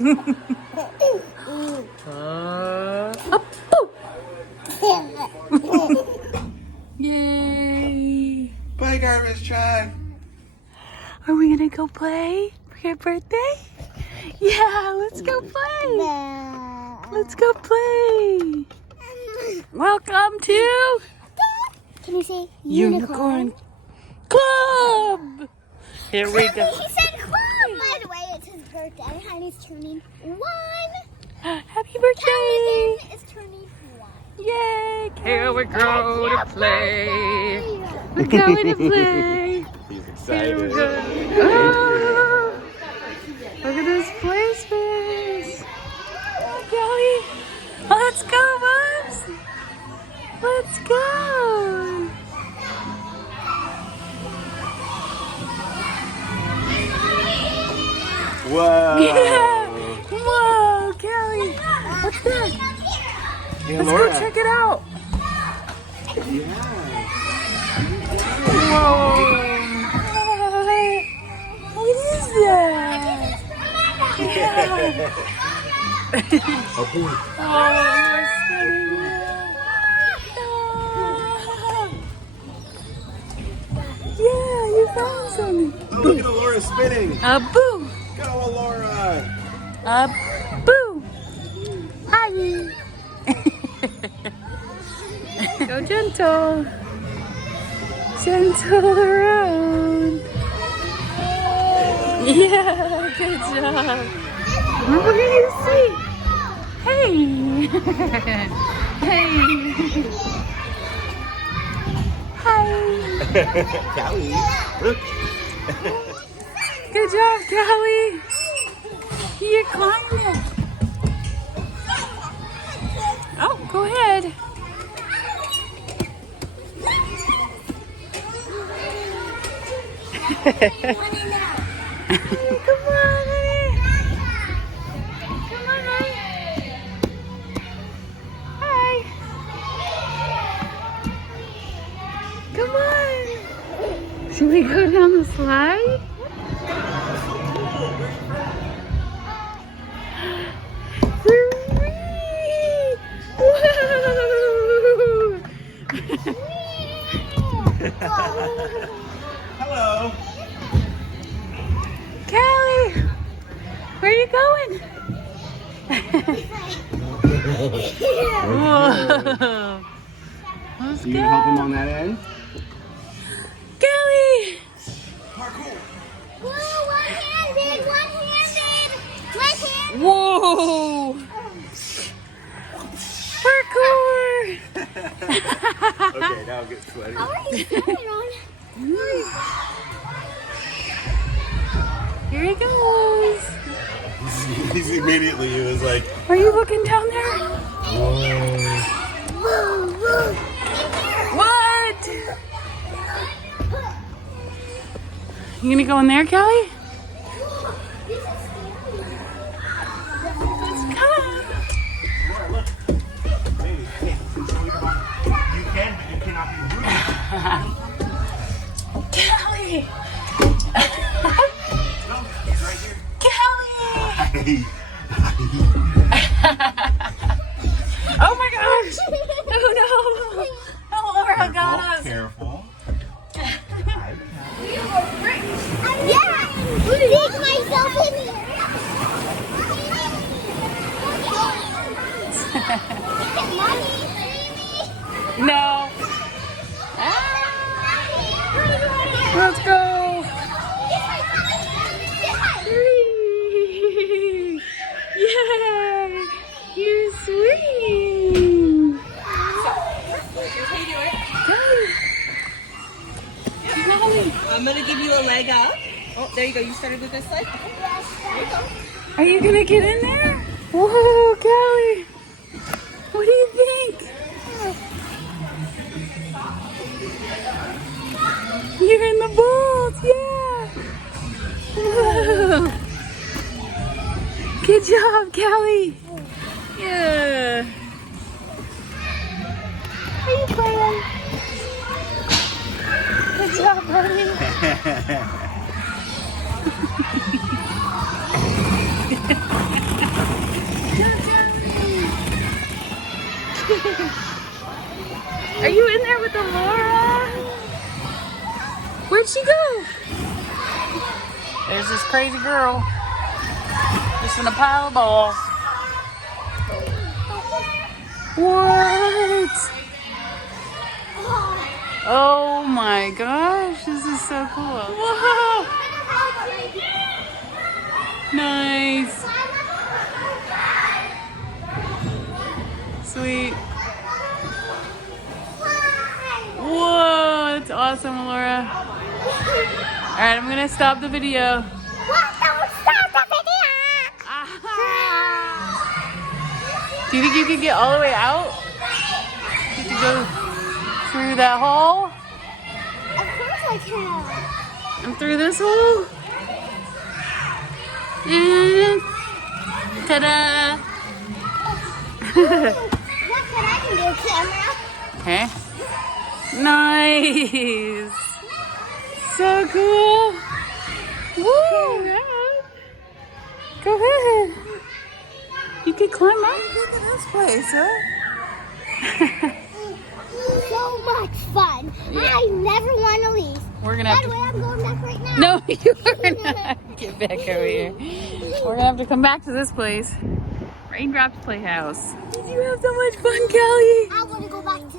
Up, Yay! Bye, garbage truck. Are we gonna go play for your birthday? Yeah, let's go play. Let's go play. Welcome to Can you say Unicorn Club. Here we go. He said club. By the way, it's his birthday. Honey's turning 1. Happy birthday! Kaladin is turning 1. Yay! Here we go to play. We're going to play. He's Here we excited. go. Oh, look at this play space. Oh, Kelly. Let's go, Bubs. Let's go. Whoa. Yeah. Whoa, Kelly. What's that? Hey, Let's Alora. go check it out. Yeah. Whoa. What is that? Yeah. Oh, boy. Oh, it's spinning. Yeah, you found something. Oh, look at Alora spinning. A boo. Go, Alora. A boo. Hi. Go gentle. Gentle around. Yeah, good job. What do you see? Hey. Hey. Hi. Callie. Look. Good job, Callie. You climbed it. Oh, go ahead. Come on, honey. Come on, honey. Hi. Come on. Should we go down the slide? Whee! Whoa! Hello. Callie, where are you going? Whoa! Let's You go. gonna help him on that end? Callie! Parkour. Whoa, one-handed. Left-handed. Whoa! Parkour! Okay, now get sweaty. How are you going on? Here he goes. He's immediately, he was like, Are you looking down there? What? You gonna go in there, Kelly? Come on. look. Maybe you can't control your body. You can, but you cannot be rude. Kelly! No, it's right here. Kelly! Hey. Oh my gosh! Oh no! Laura got us! Careful. Yeah! Dig myself in here. No! Let's go! Yay! You're sweet! I'm gonna give you a leg up. Oh, there you go. You started with this leg. There you go. Are you gonna get in there? Whoa, Callie! What do you think? You're in the balls, yeah! Whoa! Good job, Callie! Yeah! How you playing? Good job, buddy! Are you in there with Alora? Where'd she go? There's this crazy girl. Just in a pile of balls. What? Oh my gosh, this is so cool. Whoa! Nice. Sweet. Whoa, that's awesome, Alora. Alright, I'm gonna stop the video. What? Don't stop the video! Do you think you could get all the way out? You could go through that hole? Of course I can. And through this hole? Ta-da! What can I do, camera? Okay. Nice! So cool! Woo! Go ahead! You could climb up. Look at this place, huh? So much fun. Yeah. I never want to leave. We're gonna By have the to... way, I'm going back right now. No, you are not. Get back over here. We're gonna have to come back to this place. Raindrops Playhouse. Did you have so much fun, Kelly? I want to go back to